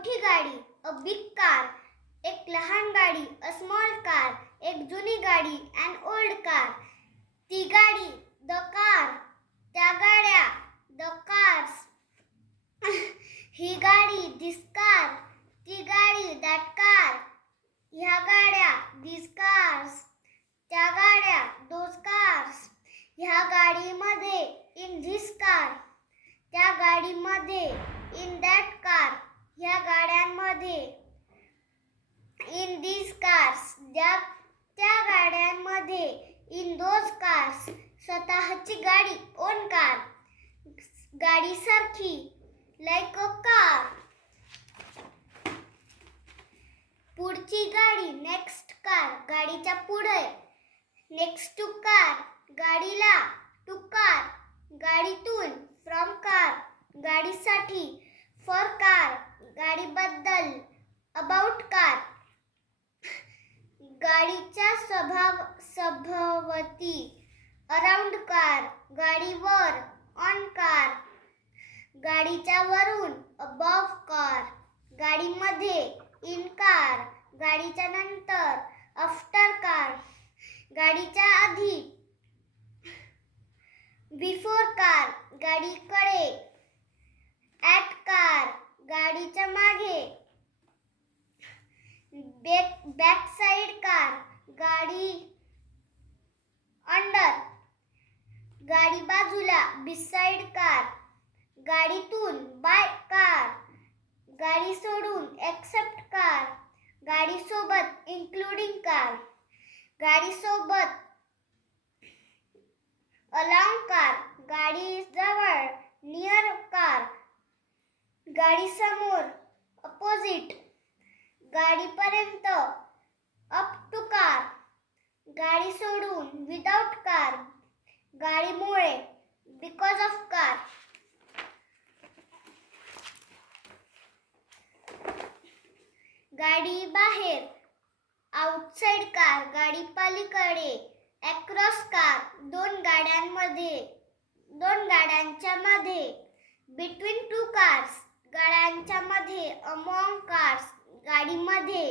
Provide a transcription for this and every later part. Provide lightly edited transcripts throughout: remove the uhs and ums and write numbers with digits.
मोठी गाडी a big car, एक लहान गाडी अ स्मॉल कार, एक जुनी गाडी अन ओल्ड कार. ती गाडी द कार, त्या गाड्या द कार्स. ही गाडी दिस कार, ती गाडी दॅट कार. ह्या गाड्या these cars, त्या गाड्या those cars. ह्या गाडीमध्ये in this car, त्या गाडीमध्ये in that car. ह्या गाड्यांमध्ये in these cars, त्या गाड्यांमध्ये in those cars. स्वतःची गाडी ओन कार, गाडीसारखी like a car. पुढची गाडी नेक्स्ट कार, गाडीच्या पुढे. नेक्स्ट टू कार, गाडीला. टू कार, गाडीतून. फ्रॉम कार, गाडीसाठी. फॉर कार, गाडीबद्दल. अबाउट कार, गाडीच्या सभोवती. अराउंड कार, गाडीवर. ऑन कार, गाडीच्या वरून. अबव कार, गाडीमध्ये. इन कार, गाडीच्या नंतर. आफ्टर कार, गाडीच्या आधी. बिफोर कार, गाडीकडे. ॲट कार, गाडीच्या मागे. बॅक साइड कार, गाडी अंडर, गाडी बाजूला. बिसाइड कार, गाडीतून. बाय कार, गाडी सोडून. एक्सेप्ट कार, गाडी सोबत. इन्क्लुडिंग कार, गाडी सोबत. अलॉंग कार, गाडी जवळ. नियर कार, गाडी समोर. अपोजिट, गाडीपर्यंत. अप टू कार, गाडी सोडून. विदाउट कार, गाडीमुळे. Because of car. गाडी बाहेर. आउटसाइड कार, गाडी पलीकडे. अक्रॉस कार, दोन गाड्यांच्या मध्ये. बिटवीन टू कार्स, गाड्यांच्या मध्ये. अमॉंग कार्स, गाडीमध्ये.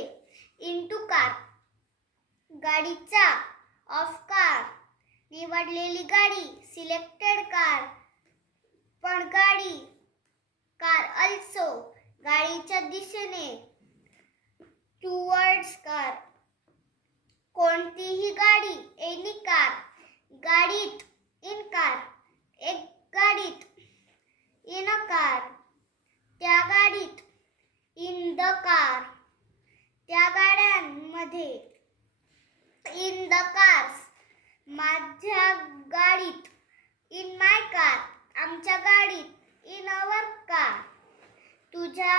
इनटू कार, गाडीचा. ऑफ कार, निवडलेली गाडी. सिलेक्टेड कार, पण गाडी. कार अल्सो, गाडीच्या दिशेने. टुवर्ड्स कार, कोणतीही गाडी. एनी कार, गाडीत. इन कार, एक गाडीत. इन अ कार, त्या गाडीत. इन द कार, त्या गाड्यांमध्ये. इन द कार्स, माझ्या गाडीत. इन माय कार, आमच्या गाडीत. इन अवर कार, तुझ्या.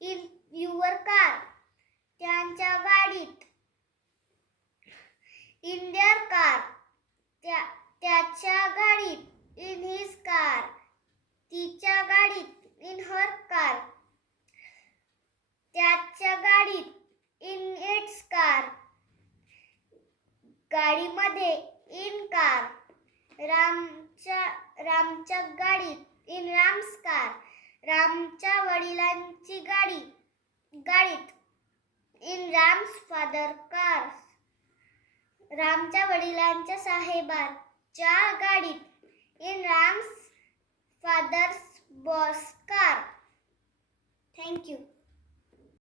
इन युअर कार, त्यांच्या गाडीत. इन देअर कार, त्याच्या गाडीत. इन हिज कार, तिच्या गाडीत. इन हर कार, त्याच्या गाडीत. इन इट्स कार, गाडीमध्ये. इन कार, रामच्या गाडीत. इन राम्स कार, रामच्या वडिलांची गाडीत. इन राम्स फादर कार, रामच्या वडिलांच्या साहेबाच्या गाडीत. In Ram's father's boss car. Thank you.